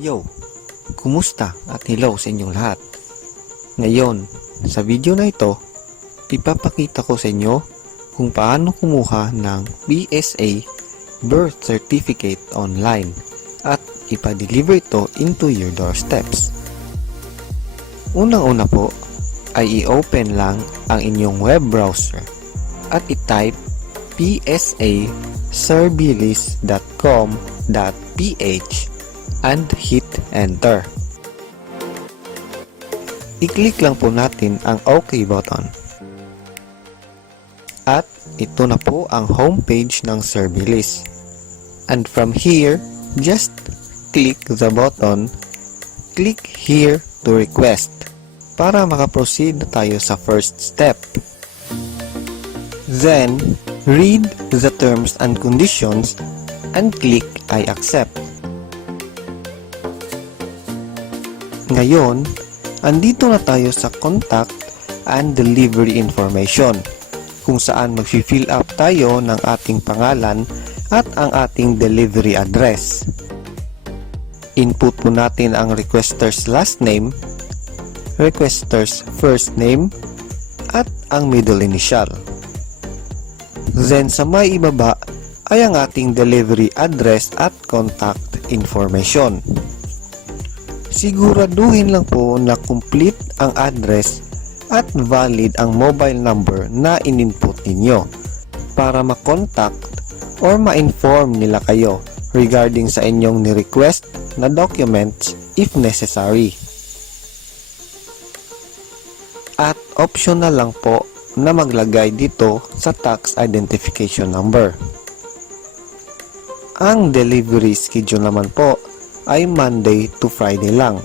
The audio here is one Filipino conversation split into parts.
Yo! Kumusta at hello sa inyong lahat. Ngayon, sa video na ito, ipapakita ko sa inyo kung paano kumuha ng PSA birth certificate online at ipa-deliver ito into your doorsteps. Unang-una po ay i-open lang ang inyong web browser at i-type psaservilis.com.ph and hit enter. I-click lang po natin ang OK button. At ito na po ang homepage ng Servilis. And from here, just click the button, click here to request para makaproceed na tayo sa first step. Then, read the terms and conditions and click I accept. Ngayon, andito na tayo sa contact and delivery information kung saan mag-fill up tayo ng ating pangalan at ang ating delivery address. Input po natin ang requester's last name, requester's first name, at ang middle initial. Then sa may ibaba ay ang ating delivery address at contact information. Siguraduhin lang po na complete ang address at valid ang mobile number na in-input ninyo para ma-contact or ma-inform nila kayo regarding sa inyong ni-request na documents if necessary. At optional lang po na maglagay dito sa tax identification number. Ang delivery schedule naman po ay Monday to Friday lang.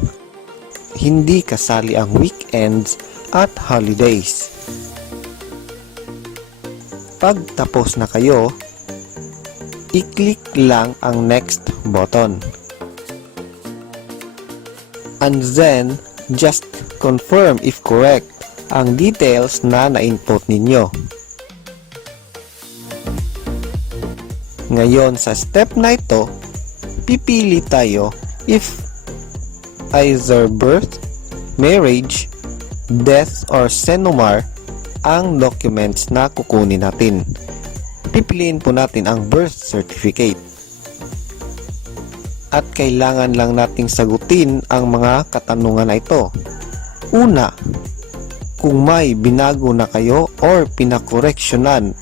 Hindi kasali ang weekends at holidays. Pag tapos na kayo, i-click lang ang next button. And then, just confirm if correct ang details na na-input ninyo. Ngayon sa step na ito, pipili tayo if either birth, marriage, death, or senomar ang documents na kukunin natin. Pipiliin po natin ang birth certificate. At kailangan lang nating sagutin ang mga katanungan na ito. Una, kung may binago na kayo or pinakoreksyonan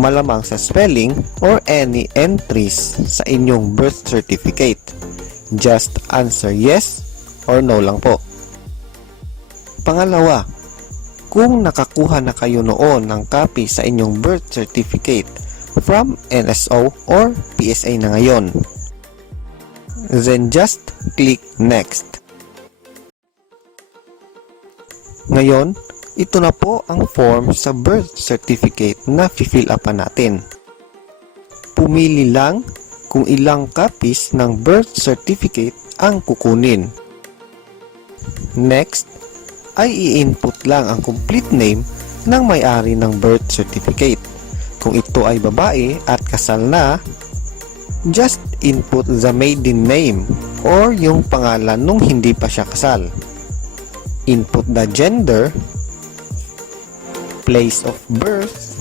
malamang sa spelling or any entries sa inyong birth certificate. Just answer yes or no lang po. Pangalawa, kung nakakuha na kayo noon ng copy sa inyong birth certificate from NSO or PSA na ngayon, then just click next. Ngayon, ito na po ang form sa birth certificate na fill upan natin. Pumili lang kung ilang copies ng birth certificate ang kukunin. Next, ay i-input lang ang complete name ng may-ari ng birth certificate. Kung ito ay babae at kasal na, just input the maiden name or yung pangalan nung hindi pa siya kasal. Input the gender, place of birth,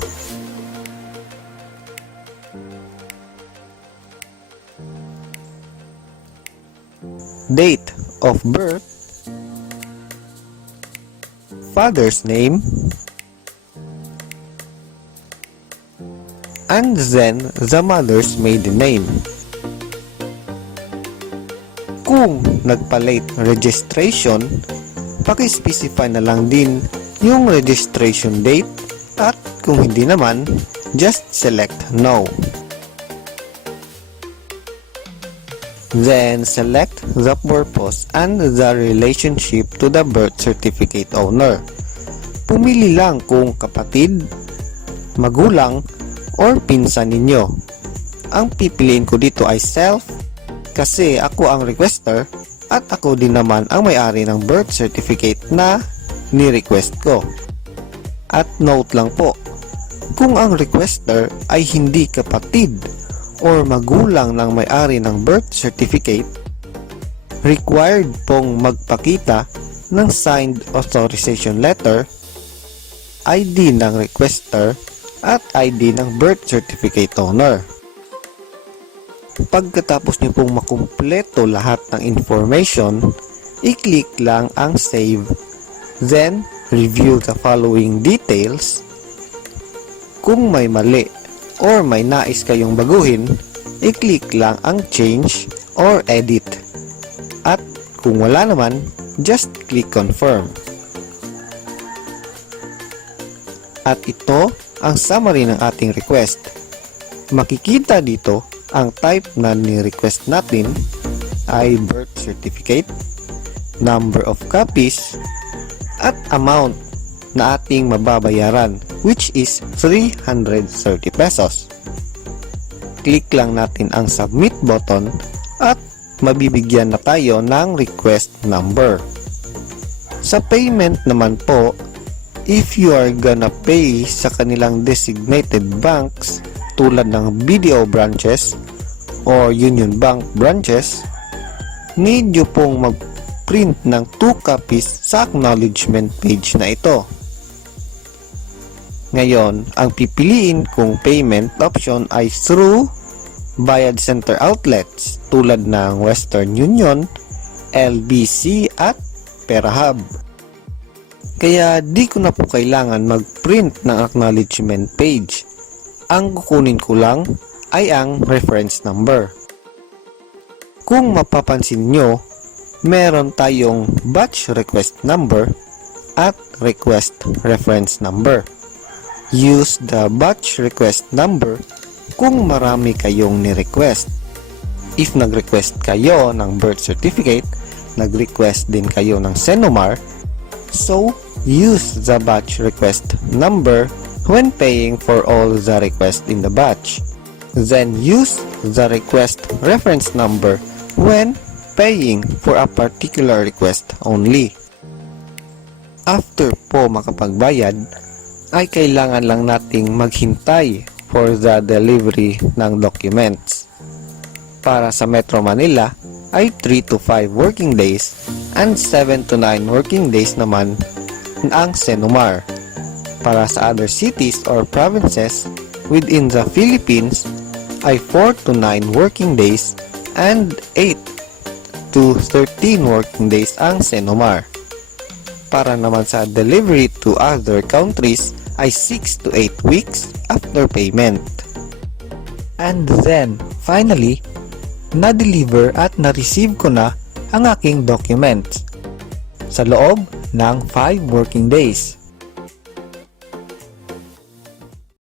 date of birth, father's name, and then the mother's maiden name. Kung nagpa-late registration, paki-specify na lang din yung registration date at kung hindi naman, just select no. Then select the purpose and the relationship to the birth certificate owner. Pumili lang kung kapatid, magulang, or pinsan ninyo. Ang pipiliin ko dito ay self kasi ako ang requester at ako din naman ang may-ari ng birth certificate na ni-request ko. At note lang po, kung ang requester ay hindi kapatid or magulang ng may-ari ng birth certificate, required pong magpakita ng signed authorization letter, ID ng requester, at ID ng birth certificate owner. Pagkatapos nyo pong makumpleto lahat ng information, i-click lang ang save, then review the following details. Kung may mali or may nais kayong baguhin, i-click lang ang change or edit. At kung wala naman, just click confirm. At ito ang summary ng ating request. Makikita dito ang type na ni-request natin ay birth certificate, number of copies, at amount na ating mababayaran, which is 330 pesos. Click lang natin ang submit button at mabibigyan na tayo ng request number. Sa payment naman po, if you are gonna pay sa kanilang designated banks tulad ng BDO branches or Union Bank branches, need nyo pong mag-print ng 2 copies sa acknowledgement page na ito. Ngayon, ang pipiliin kong payment option ay through bayad center outlets tulad ng Western Union, LBC at PeraHub. Kaya di ko na po kailangan mag-print ng acknowledgement page. Ang kukunin ko lang ay ang reference number. Kung mapapansin nyo, meron tayong batch request number at request reference number. Use the batch request number kung marami kayong ni-request. If nag-request kayo ng birth certificate, nag-request din kayo ng Senomar, so use the batch request number when paying for all the requests in the batch. Then use the request reference number when paying for a particular request only. After po makapagbayad, ay kailangan lang nating maghintay for the delivery ng documents. Para sa Metro Manila ay 3 to 5 working days and 7 to 9 working days naman ang Senomar. Para sa other cities or provinces within the Philippines ay 4 to 9 working days and 8 to 13 working days ang Senomar. Para naman sa delivery to other countries ay 6 to 8 weeks after payment. And then, finally, na-deliver at na-receive ko na ang aking documents sa loob ng 5 working days.